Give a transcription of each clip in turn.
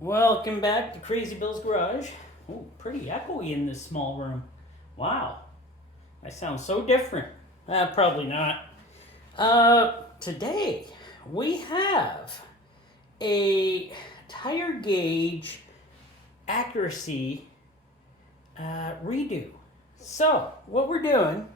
Welcome back to Crazy Bill's Garage. Oh, pretty echoey in this small room. Wow, I sound so different. Probably not. Today we have a tire gauge accuracy redo. So what we're doing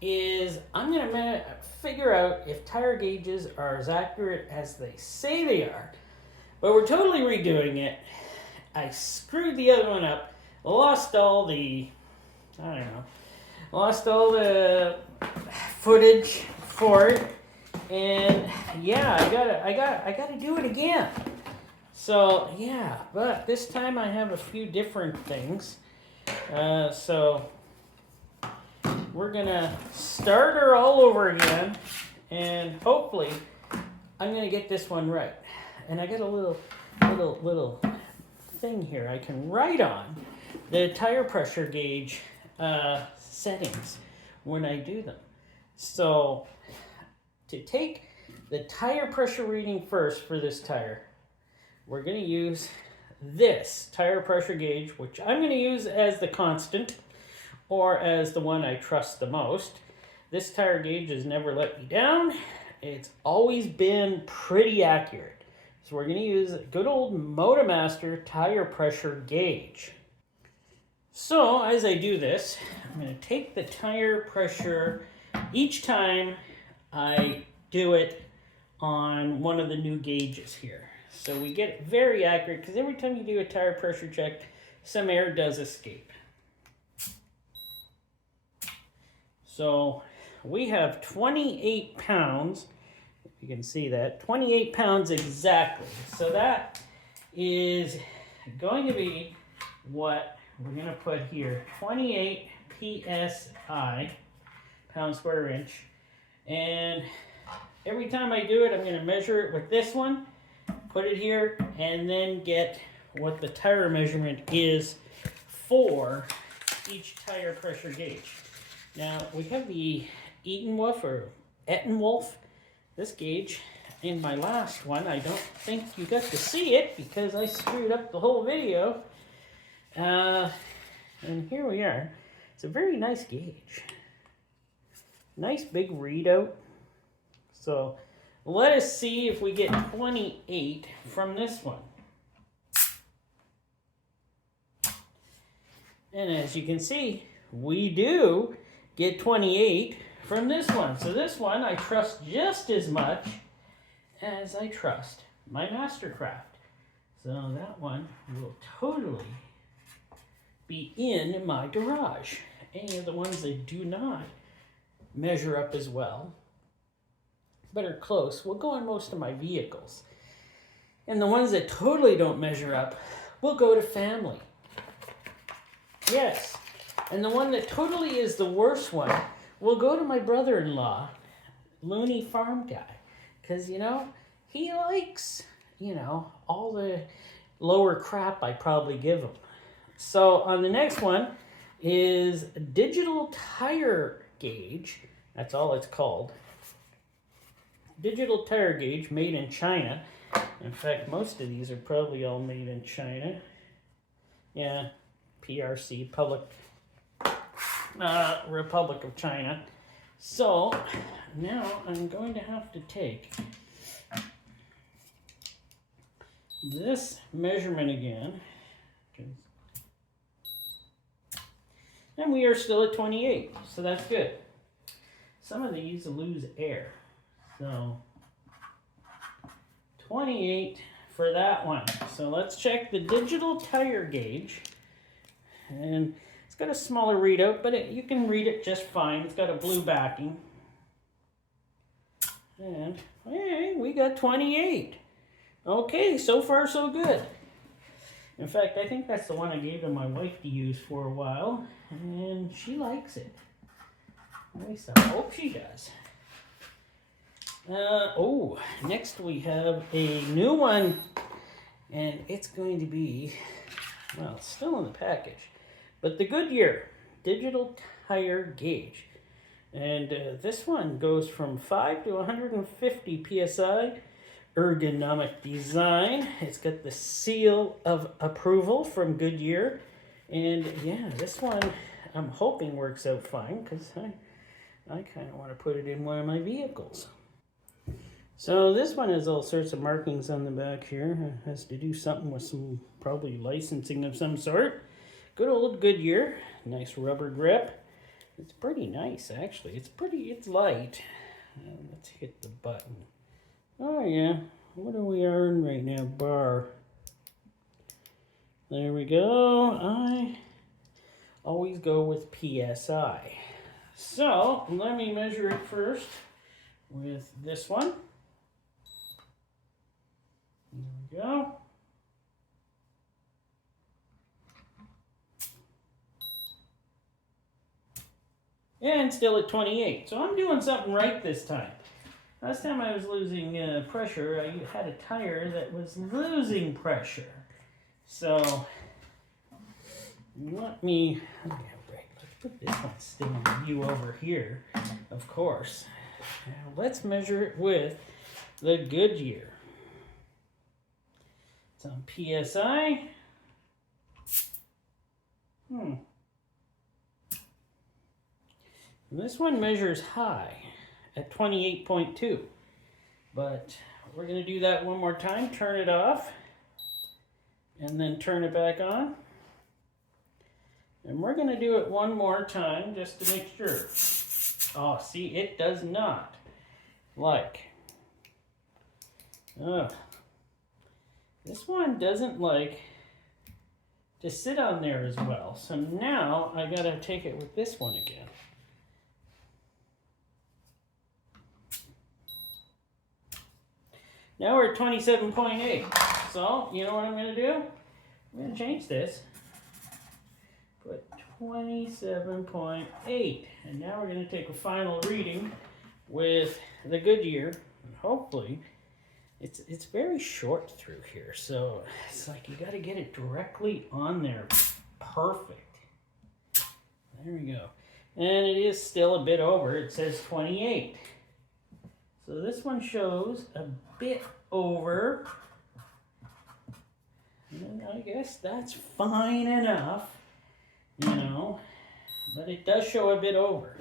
is I'm gonna figure out if tire gauges are as accurate as they say they are. But we're totally redoing it. I screwed the other one up. Lost all the footage for it. And yeah, I gotta do it again. So yeah, but this time I have a few different things. So we're gonna start her all over again, and hopefully I'm gonna get this one right. And I got a little thing here I can write on the tire pressure gauge settings when I do them. So to take the tire pressure reading first for this tire, we're going to use this tire pressure gauge, which I'm going to use as the constant or as the one I trust the most. This tire gauge has never let me down. It's always been pretty accurate. So we're going to use a good old Motomaster tire pressure gauge. So as I do this, I'm going to take the tire pressure each time I do it on one of the new gauges here. So we get it very accurate because every time you do a tire pressure check, some air does escape. So we have 28 pounds. You can see that 28 pounds exactly. So that is going to be what we're going to put here, 28 psi, pound square inch. And every time I do it, I'm going to measure it with this one, put it here, and then get what the tire measurement is for each tire pressure gauge. Now we have the Etenwolf or Etenwolf. This gauge, in my last one, I don't think you got to see it because I screwed up the whole video. And here we are. It's a very nice gauge. Nice big readout. So let us see if we get 28 from this one. And as you can see, we do get 28 from this one. So this one I trust just as much as I trust my Mastercraft. So that one will totally be in my garage. Any of the ones that do not measure up as well, but are close, will go on most of my vehicles. And the ones that totally don't measure up will go to family. Yes. And the one that totally is the worst one will go to my brother-in-law, Looney Farm Guy, because, he likes, all the lower crap I probably give him. So on the next one is a digital tire gauge. That's all it's called. Digital tire gauge made in China. In fact, most of these are probably all made in China. Yeah, PRC, Republic of China. So now I'm going to have to take this measurement again, and we are still at 28, so that's good. Some of these lose air, so 28 for that one. So let's check the digital tire gauge, and it's got a smaller readout, but you can read it just fine. It's got a blue backing. And hey, we got 28. Okay, so far so good. In fact, I think that's the one I gave to my wife to use for a while, and she likes it. At least I hope she does. Next we have a new one, and it's going to be, well, it's still in the package, but the Goodyear digital tire gauge. And this one goes from 5 to 150 psi ergonomic design. It's got the seal of approval from Goodyear. And yeah, this one I'm hoping works out fine because I kind of want to put it in one of my vehicles. So this one has all sorts of markings on the back here. It has to do something with some probably licensing of some sort. Good old Goodyear. Nice rubber grip. It's pretty nice actually. It's light. Let's hit the button. Oh yeah. What are we on right now? Bar. There we go. I always go with PSI. So let me measure it first with this one. There we go. And still at 28. So I'm doing something right this time. Last time I was losing pressure, I had a tire that was losing pressure. So let's put this one still on you over here, of course. Now let's measure it with the Goodyear. It's on PSI. This one measures high at 28.2. But we're going to do that one more time. Turn it off. And then turn it back on. And we're going to do it one more time just to make sure. Oh, see, it does not like. This one doesn't like to sit on there as well. So now I got to take it with this one again. Now we're at 27.8. So, you know what I'm going to do? I'm going to change this. Put 27.8. And now we're going to take a final reading with the Goodyear. And hopefully, it's very short through here. So, it's like you got to get it directly on there. Perfect. There we go. And it is still a bit over. It says 28. So this one shows a bit over. And I guess that's fine enough, you know, but it does show a bit over.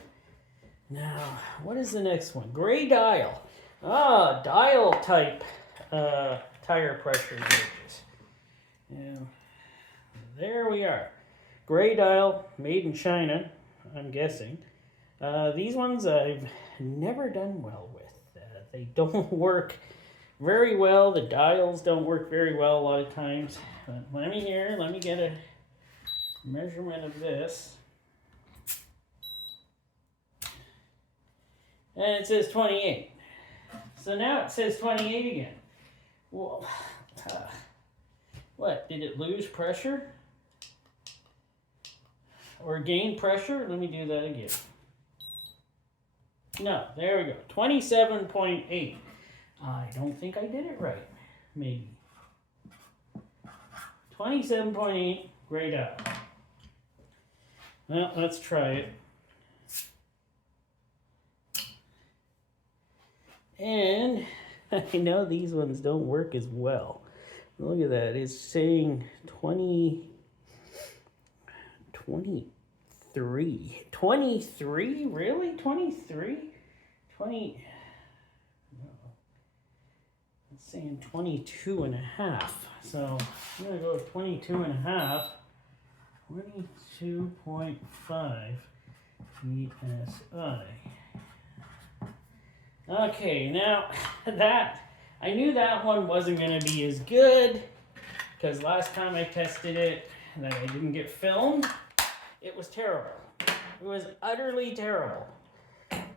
Now, what is the next one? Gray dial. Ah, dial type tire pressure gauges. Yeah, there we are. Gray dial, made in China, I'm guessing. These ones I've never done well with. They don't work very well. The dials don't work very well a lot of times. But let me get a measurement of this. And it says 28. So now it says 28 again. Well, what? Did it lose pressure? Or gain pressure? Let me do that again. No, there we go. 27.8. I don't think I did it right. Maybe. 27.8. Gray dial. Well, let's try it. And I know these ones don't work as well. Look at that. It's saying 23. 23? Really? 23? 20. No. It's saying 22 and a half. So I'm going to go with 22 and a half. 22.5 PSI. Okay, now that, I knew that one wasn't going to be as good because last time I tested it that I didn't get filmed. It was terrible. It was utterly terrible.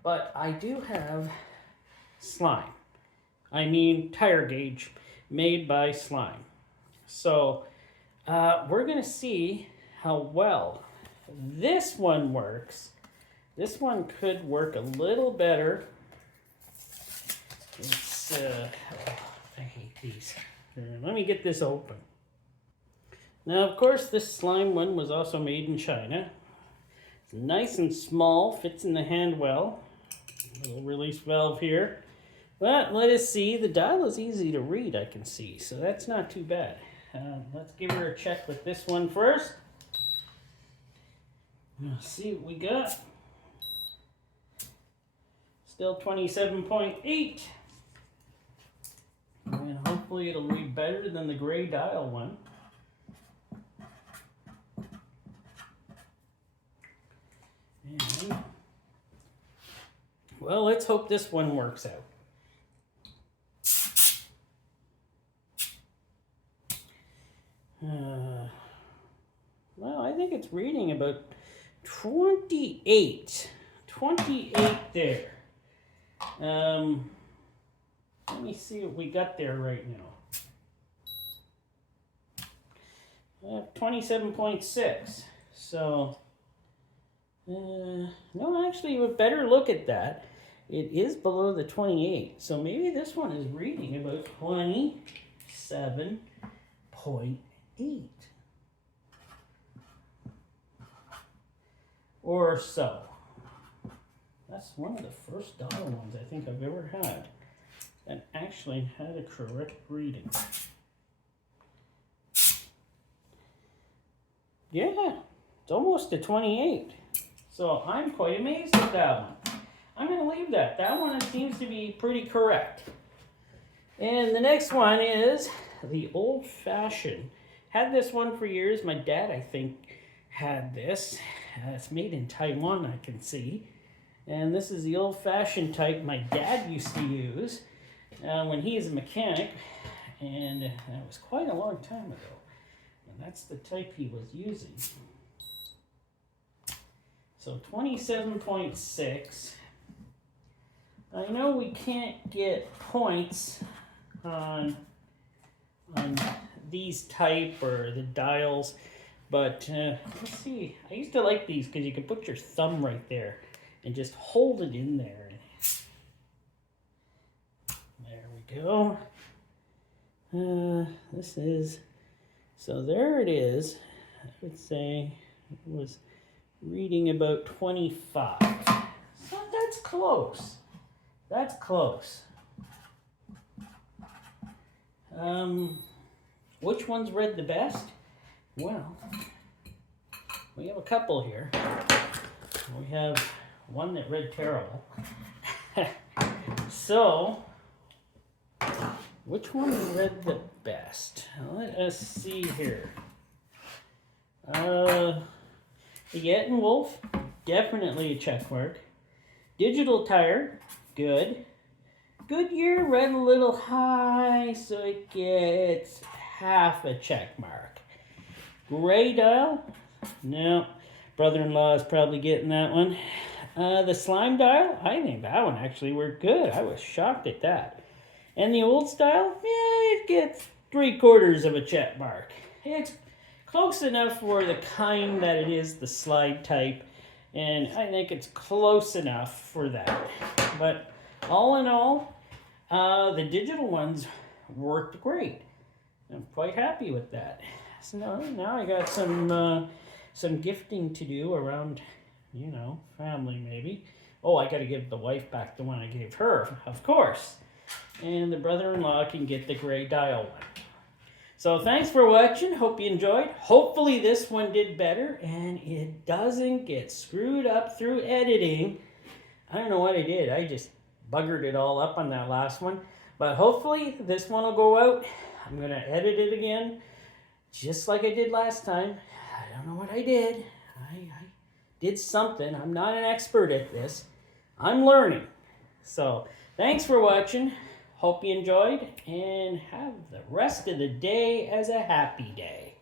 But I do have Slime. I mean tire gauge made by Slime. So we're going to see how well this one works. This one could work a little better. It's, I hate these. Let me get this open. Now, of course, this Slime one was also made in China. It's nice and small, fits in the hand well. Little release valve here. But let us see. The dial is easy to read, I can see, so that's not too bad. Let's give her a check with this one first. Let's see what we got. Still 27.8. And hopefully it'll read better than the gray dial one. And, well, let's hope this one works out. Well, I think it's reading about 28. 28 there. Let me see what we got there right now. 27.6. So, no, actually, you would better look at that. It is below the 28. So maybe this one is reading about 27.8. Or so. That's one of the first dial ones I think I've ever had that actually had a correct reading. Yeah, it's almost to 28. So I'm quite amazed at that one. I'm going to leave that. That one seems to be pretty correct. And the next one is the old-fashioned. Had this one for years. My dad, I think, had this. It's made in Taiwan, I can see. And this is the old-fashioned type my dad used to use when he was a mechanic. And that was quite a long time ago. And that's the type he was using. So 27.6. I know we can't get points on these type or the dials, but let's see. I used to like these because you could put your thumb right there and just hold it in there. There we go. This is, so there it is. I would say it was reading about 25. So that's close. That's close. Which one's read the best? Well, we have a couple here. We have one that read terrible. So, which one read the best? Let us see here. The Etenwolf, definitely a check mark. Digital Tire, good. Goodyear read a little high, so it gets half a check mark. Gray dial, no. Brother-in-law is probably getting that one. The slime dial, I think that one actually worked good. I was shocked at that. And the old style, yeah, it gets 3/4 of a check mark. It's close enough for the kind that it is, the slide type. And I think it's close enough for that. But all in all, the digital ones worked great. I'm quite happy with that. So now I got some gifting to do around, family maybe. Oh, I got to give the wife back the one I gave her, of course. And the brother-in-law can get the gray dial one. So thanks for watching. Hope you enjoyed. Hopefully this one did better and it doesn't get screwed up through editing. I don't know what I did. I just buggered it all up on that last one. But hopefully this one will go out. I'm going to edit it again, just like I did last time. I don't know what I did. I did something. I'm not an expert at this. I'm learning. So thanks for watching. Hope you enjoyed, and have the rest of the day as a happy day.